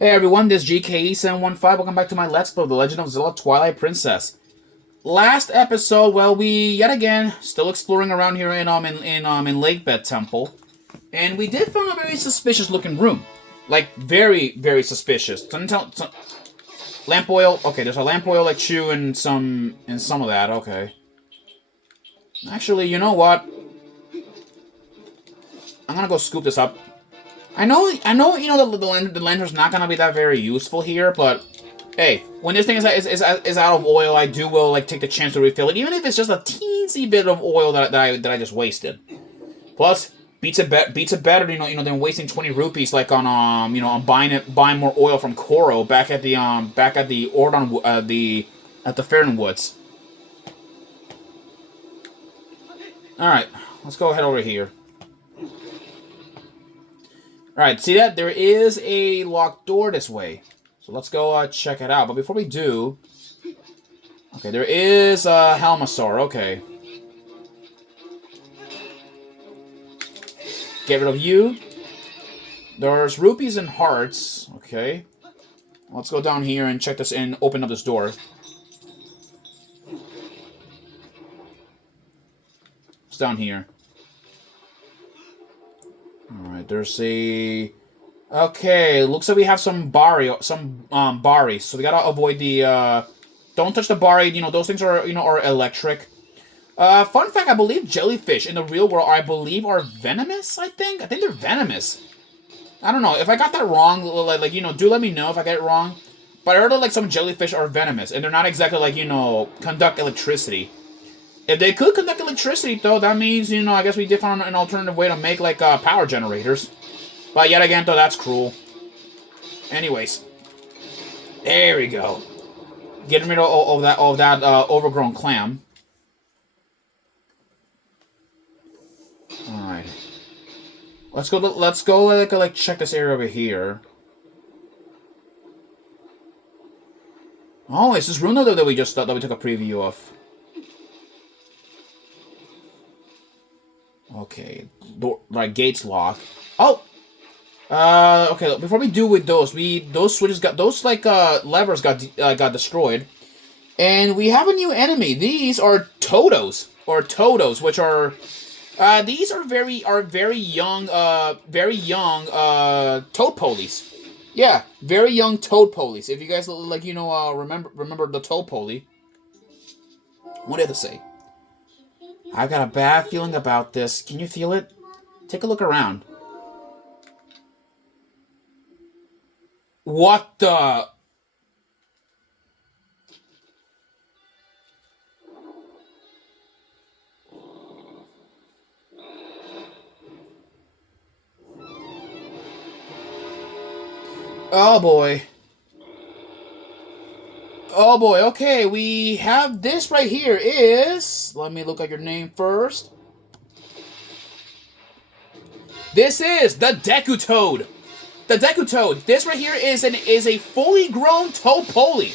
Hey everyone, this is GKE715. Welcome back to my Let's Play of The Legend of Zelda Twilight Princess. Last episode, well, we yet again still exploring around here in Lake Bed Temple, and we did find a very suspicious looking room, like very suspicious. Lamp oil. Okay, there's a lamp oil like chew and some of that. Okay. Actually, you know what? I'm gonna go scoop this up. I know, you know, the lantern's not gonna be that very useful here, but hey, when this thing is out of oil, I will like take the chance to refill it, even if it's just a teensy bit of oil that I just wasted. Plus, beats it better, than wasting 20 rupees like on on buying more oil from Koro back at the Ordon at the Fairn Woods. All right, let's go head over here. Alright, see that? There is a locked door this way. So let's go check it out. But before we do... Okay, there is a Helmasaur. Okay. Get rid of you. There's rupees and hearts. Okay. Let's go down here and check this and open up this door. It's down here. Alright, there's a... Okay, looks like we have some Bari, Bari. So we gotta avoid the, don't touch the Bari, those things are, are electric. Fun fact, I believe jellyfish in the real world, I believe, are venomous, I think they're venomous. I don't know, if I got that wrong, like do let me know if I get it wrong. But I heard that, like, some jellyfish are venomous, and they're not exactly, like, conduct electricity. If they could conduct electricity, though, that means, I guess we did find an alternative way to make, like, power generators. But yet again, though, that's cruel. Anyways. There we go. Getting rid of that overgrown clam. Alright. Let's go, like, check this area over here. Oh, it's this room, though, that we just that we took a preview of. Okay, door, like, gates lock. Oh! Okay, before we do with those, those switches got, those, like, levers got destroyed. And we have a new enemy. These are Toados, which are, these are very young, toad polies. Yeah, very young toad polies. If you guys, like, remember the toad poly. What do you have to say? I've got a bad feeling about this. Can you feel it? Take a look around. What the... Oh boy. Oh boy, okay, we have this right here is... Let me look at your name first. This is the Deku Toad. The Deku Toad. This right here is a fully grown toad poly.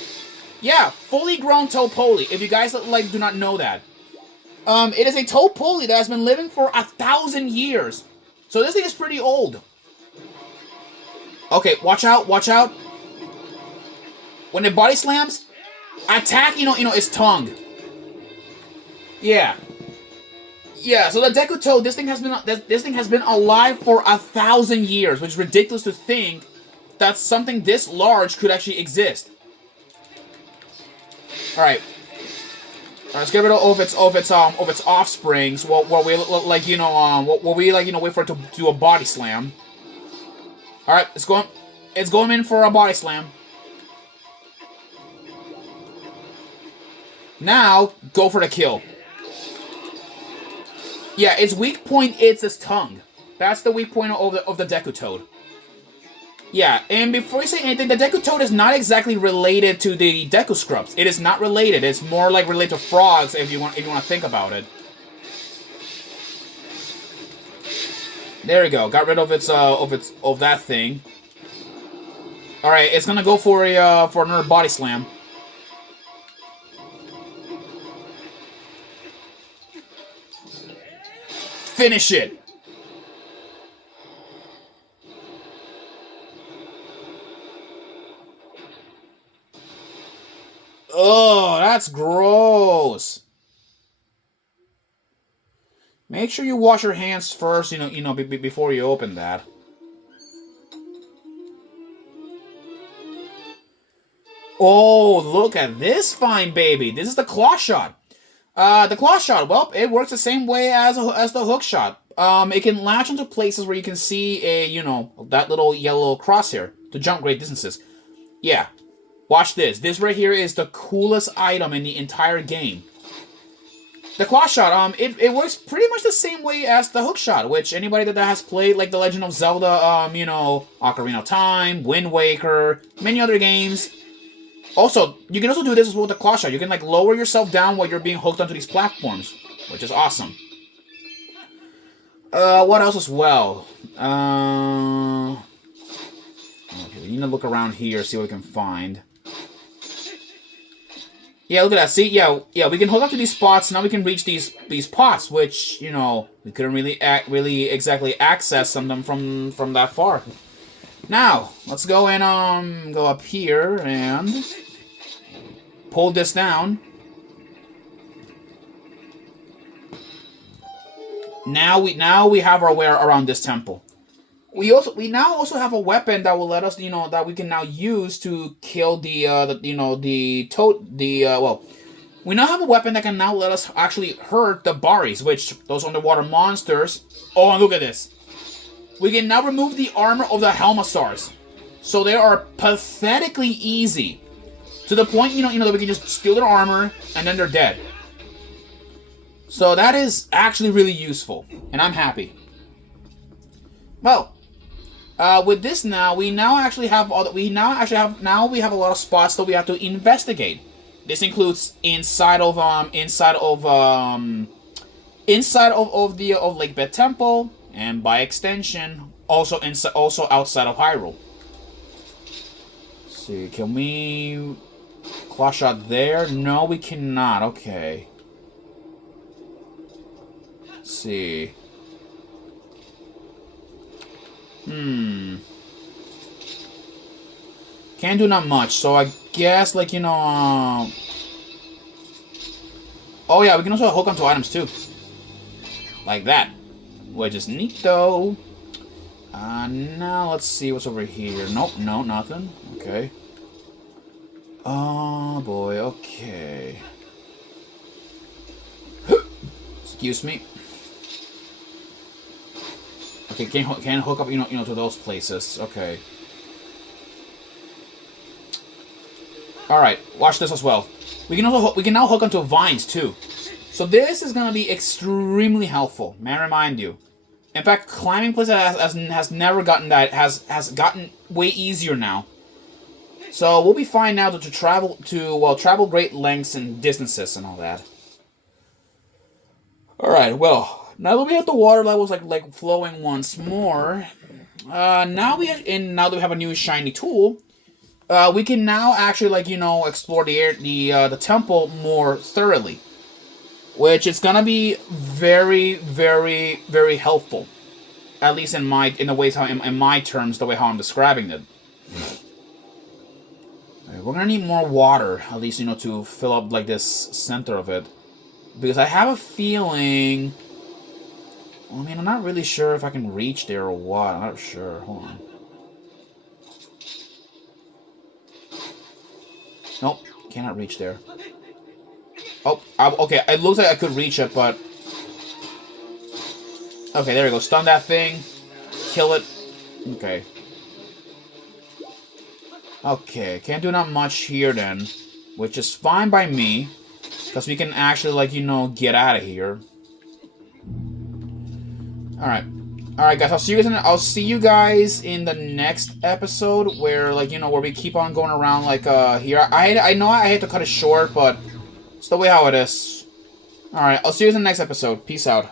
Yeah, fully grown toad poly. If you guys like do not know that, it is a toad poly that has been living for 1,000 years. So this thing is pretty old. Okay, watch out, watch out. When it body slams, attack, its tongue. Yeah. Yeah, so the Deku Toad, this thing has been alive for 1,000 years, which is ridiculous to think that something this large could actually exist. All right, let's get rid of its offsprings. While we wait for it to do a body slam. All right, it's going in for a body slam. Now go for the kill. Yeah, its weak point is its tongue. That's the weak point of the Deku Toad. Yeah, and before you say anything, the Deku Toad is not exactly related to the Deku Scrubs. It is not related. It's more like related to frogs if you want to think about it. There we go. Got rid of that thing. All right, it's gonna go for another body slam. Finish it. Oh, that's gross. Make sure you wash your hands first, before you open that. Oh, look at this fine baby. This is the claw shot. The claw shot, well, it works the same way as the hook shot. It can latch onto places where you can see that little yellow crosshair to jump great distances. Yeah. Watch this. This right here is the coolest item in the entire game. The claw shot, it works pretty much the same way as the hook shot, which anybody that has played, like, The Legend of Zelda, Ocarina of Time, Wind Waker, many other games. Also, you can also do this with the claw shot. You can, like, lower yourself down while you're being hooked onto these platforms, which is awesome. What else as well? Okay, we need to look around here, see what we can find. Yeah, look at that. See, yeah, we can hook up to these spots. Now we can reach these pots, which, we couldn't really exactly access some of them from that far. Now, let's go and go up here and pull this down. Now we have our way around this temple. We now also have a weapon that will let us, that we can now use to kill we now have a weapon that can now let us actually hurt the Baris, which those underwater monsters. Oh, and look at this. We can now remove the armor of the Helmasaurs. So they are pathetically easy. To the point, that we can just steal their armor and then they're dead. So that is actually really useful, and I'm happy. Well, with this now, we have a lot of spots that we have to investigate. This includes inside of Lake Bed Temple, and by extension, also outside of Hyrule. Let's see, can we claw shot there? No, we cannot. Okay. Let's see. Can't do not much, so I guess, like, oh yeah, we can also hook onto items too. Like that. Which is neat though. Now let's see what's over here. Nope, no, nothing. Okay. Oh boy, okay. Excuse me. Okay, can't hook up, to those places. Okay. All right, watch this as well. We can now hook onto vines too. So this is gonna be extremely helpful. May I remind you. In fact, climbing places has never gotten that has gotten way easier now. So we'll be fine now to travel great lengths and distances and all that. All right, well. Now that we have the water levels like flowing once more, now that we have a new shiny tool, we can now actually explore the temple more thoroughly, which is gonna be very, very, very helpful, at least in my terms, the way how I'm describing it. Right, we're gonna need more water, at least to fill up like this center of it, because I have a feeling. I mean, I'm not really sure if I can reach there or what. I'm not sure. Hold on. Nope. Cannot reach there. Oh, okay. It looks like I could reach it, but... Okay, there we go. Stun that thing. Kill it. Okay. Okay, can't do not much here then. Which is fine by me. Because we can actually, get out of here. Alright guys, I'll see you guys in the next episode where where we keep on going around here. I know I had to cut it short, but it's the way how it is. Alright, I'll see you in the next episode. Peace out.